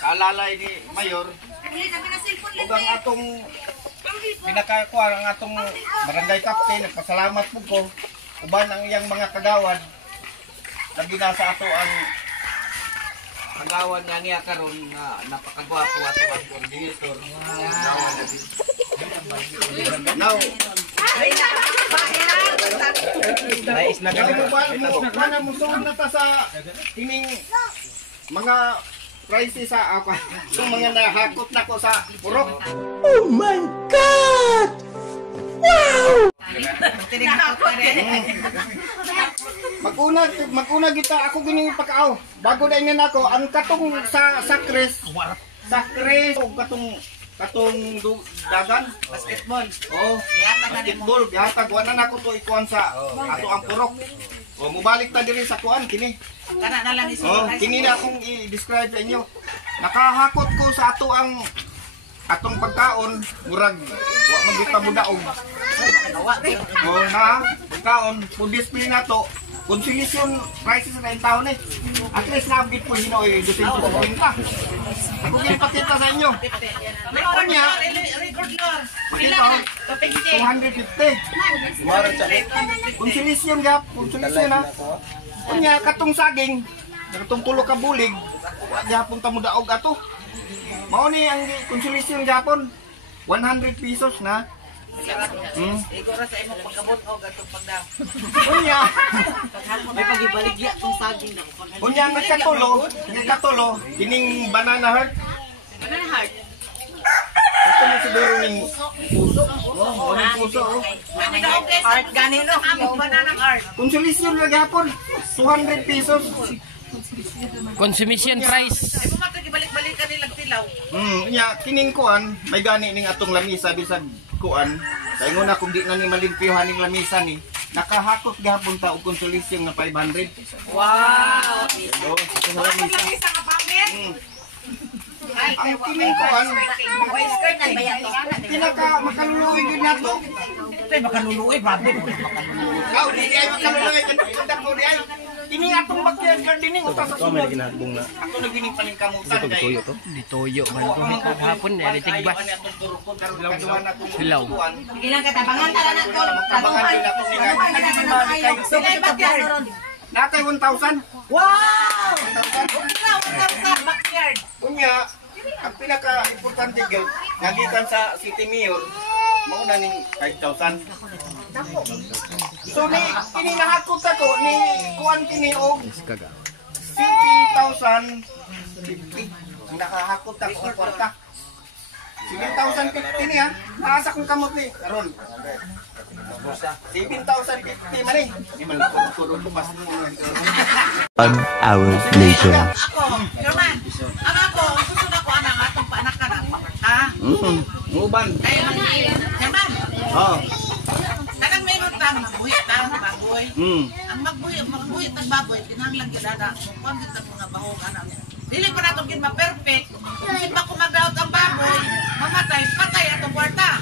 kaalalay ni Mayor, ug ang atong pinakakuha ang atong barangay captain, nagpasalamat po ko, uban ang iyang mga kagawad, lagi na sa ato ang kagawad nga niya karon nga napakagwapo ato ang coordinator. Now, nais na kami musuhan na ta sa ining mga prices sa ako. Yung mga nahakot na ko sa purok. Oh my God! Wow! Maguna kita ako gining pagkaaw. Bago na inin ako ang katong sa sakres o katong dagan basketball. Oh, basketball gihatag wa na nako to ikuan sa ato ang purok. O mubalik ta diri sa kuan kini. Kana na lang isulod. Oh, kini na akong i-describe sa inyo. Nakahakot ko sa ato ang atong pagkaon murag wa magita mo daog. Oh na pagkaon pudisplay na to. Consolation prices na yung taon eh. At least nabit po hinoy 250. Ako yung pakita sa inyo. Record niya. Pakita 250. Consolation gap. Consolation ha. Kunya katong saging. Katong tulo ka bulig. Gapon ta mo daog ato. Mao ni ang consolation gapon. 100 pesos na. Igora sa imong pagkabot o gatong pagdaw. Kunya. May pagibaligya tong saging na. Kunya ang nagkatulo, kining banana heart. Banana heart. Ito mo siguro ning puso. Oh, ning puso. Heart ganino, banana heart. Consolation na gapon. 200 pesos. Consumption price. Ay mo makagibalik-balik ka nilang tilaw. Nya kining kuan, may gani ning atong lamisa bisag kuan. Sa ingon na kung di na ni malimpyuhan ning lamisa ni, nakahakot gapon ta og consolation nga 500. Wow. Oh, sa lamisa. Lamisa ka pamit. Ang kining kuan, Skirt na bayan to. pinaka makaluluoy gyud nato. Tay makaluluoy babe. Kau di ay makaluluoy kandak ko di ay. Ini atong backyard gardening utas sa sunod. Ato na gining paningkamutan kay. Ditoyo man ko hapon ari tigbas. Hilaw. Ilang katabangan tara na ko. Tabangan din nato Sila backyard. Natay 1,000. Wow! 1,000 backyard. Unya, ang pinaka-importante gyud nagikan sa City Mayor mao na ning 5,000. So ni kini nahakot ako ni kuan kini og 17,050. Nakahakot ako og kwarta. 7,050 ni ha. Naasa kong kamot ni karon. 7,050 man eh. Di man ko pas. 1 hour later. Ako, German. Ang ako, gusto na ko anang atong paanak ka na paparta. Uban. Kaya German. Oh. Kanang meron tang magbuhi tang baboy. Ang magbuhi tang baboy kinahanglan gyud ana. Kuan gyud tang mga bahog ana. Dili pa nato gyud ma-perfect. Kung ba kumagaot ang baboy, mamatay, patay atong kwarta.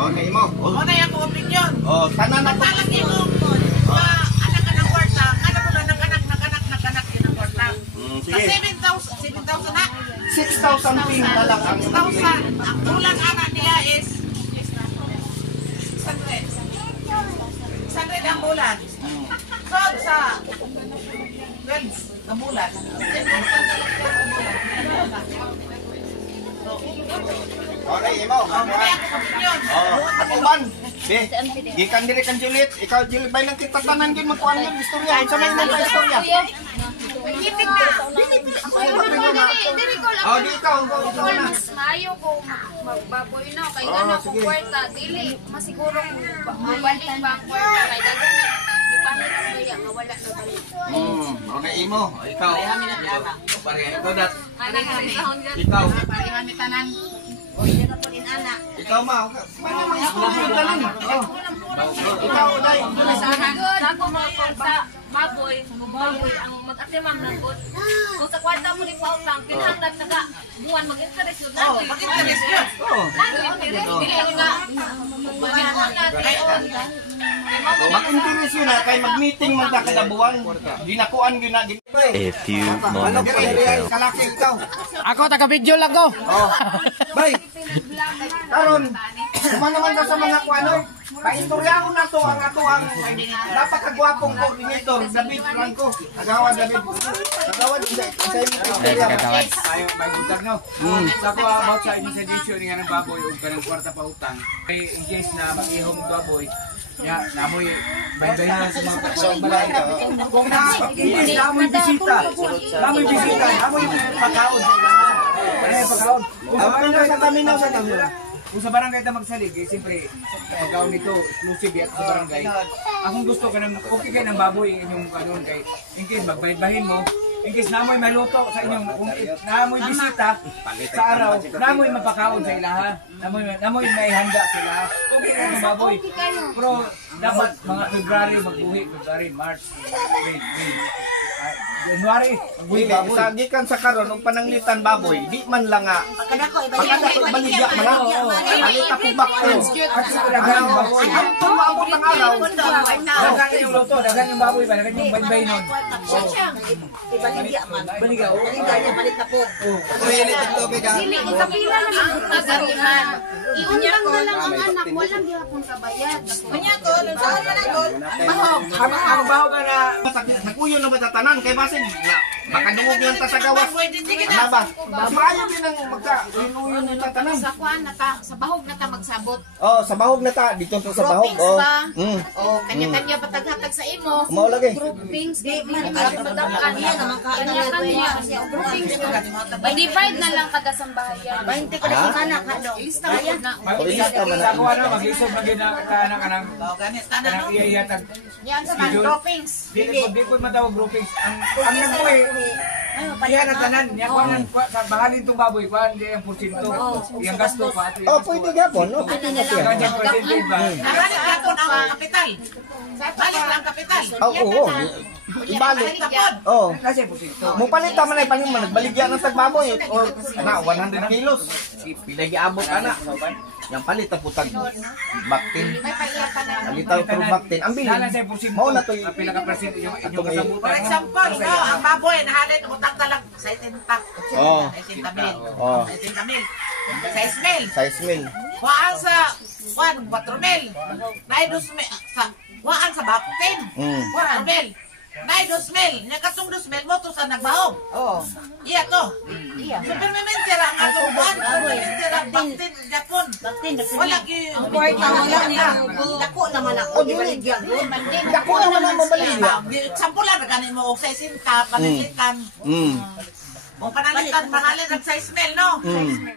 Okay mo. Mo na yung opinion. Oh, tanan na Talag imo anak ka ng kwarta, ano mo na naganak yun ang kwarta. Sa sige. 7,000 na. 6,000 pin na lang ang 6,000. Ang kulang anak nila is 600 ang bulan. So, sa 12 ang bulan. Okay, imo. Kaya ako opinion. Ako man. Gikan diri kan Juliet, ikaw Juliet bay nang kita tanan gyud magkuan gyud istorya. Unsa may imong istorya? Oh, di ikaw. Mas mayo ko magbaboy na kay gana ko kwarta dili masiguro mabalik ba ang kwarta kay gana ipahiram ba ya nga wala na balik. Okay, imo. Ikaw. Pare, ikaw dat. Ikaw. Parihami tanan. Ikaw ma. Ano may istorya tanan? Oh. Ikaw dai. Ako sa baboy ang mag-atimam na gud. Kung sa kwarta mo ni pautang kinahanglan naga buwan mag-interest yun. Oh, mag-interest yun. Oh. Dili nga Mag-interest yun na, kay mag-meeting man ta kada buwan. Ginakuan yun na. A few moments later. Kalaki ikaw. Ako, taga-video lang ko. Bay, karon, kumanaman ka sa mga kuano. Paistoryahan na to ang ato ang dapat kagwapong coordinator, David Franco. Agawan David. Agawan sa Kagawad. Ayo, may buntag no. Sa ko about sa inyo sa disyo nga ng baboy ug kanang kwarta pa utang. Kay in case na mag-ihom ng baboy, ya namoy bay-bay na sa mga balay. Hindi namoy bisita. Namoy bisita, namoy pagkaon sila. Pagkaon. sa taminaw sa taminaw. Kung sa barangay ta magsalig, eh, siyempre, gawin nito, exclusive yan sa barangay. Akong gusto ka ng, okay kayo ng baboy inyong kanon kay, in case magbayad-bahin mo, in case namoy may luto sa inyong, kung namoy bisita sa araw, namoy mapakaon sa ilaha, namoy may handa sila, okay kayo ng baboy. Pero dapat mga February, magbuhi, February, March, May, January, magbuhi baboy. Sa gikan sa karon ug pananglitan baboy, di man lang nga pagkadako baligya man lang. Alita po bakto. Dagan yung baboy. Ang tumabot ng araw. Dagan yung luto, dagan yung baboy ba, dagan yung baybay nun. Ibaligya man. Baliga, oo. Baligya niya, balik na po. Dili ko kapila naman ang tagarihan. Iundang na lang ang anak, walang gihapon kabayad. Kanya to, saan man ako? Mahog. Ang baho ka na, Nakuyo na matatanan kay basin. Makadungog yan ta sa gawas. Pwede sige Ano na. ba? Maayo din ang magka-uyo na tatanan. Sa kuan na ta, sa bahog na ta magsabot. Oh, sa bahog na ta, dito to sa bahog. Groupings Oh. ba? Mm. O, kanya-kanya pataghatag sa imo. Mao lagi. Groupings, di man matapadakan. Kanya-kanya. Groupings. I-divide na lang kada sambahayan. 20 ka na sa anak, ano? Ilista mo na. Ilista man sa kuha na, mag-isog na kanang Ganit, tanan no? iyayatag. Yan sa man, groupings. Di ko matawag groupings. Ang nagbuhi, yan ang tanan. Yan ko sa bahalin itong baboy, kuhan, di ang porsinto. Yung gasto pa. Oh, pwede gapon, no? Pwede na siya. Ganyan percentage ba? Balik naton ang kapital. Balik lang kapital. Oh, oo. Ibalik. Oh. Kasi yung porsinto. Mo palita man ay panin man nagbaligya ng tagbaboy or na 100 kilos. Pila giabot ana. Yang palit ang putag baktin. May paiyakan na. Alitaw pero baktin. Ang bilin. Lala sa porsinto. Mao na to Pila ka percent yung Atong kasabutan. For example, no, ang baboy nahalin utang ka lang sa 70. Oh. 70 mil. Oh. 70 mil. Sa mil. Size mill. Kuhaan sa 4 mil. Nay 2 mil. Kuhaan sa baktin. 4 mil. Nay 2 mil. Nya katong 2 mil mo to sa nagbahog. Oo. Iya to. So permanente ra ang atong kuhaan. Permanente ra baktin Japon. Baktin, Wala ki. ang kwarta wala niya. Dako naman ako, di baligya. Dako naman ang mabaligya. Example lang ganin mo og 60 panalitan. Mm. O panalitan mahalin ang 6 mil no.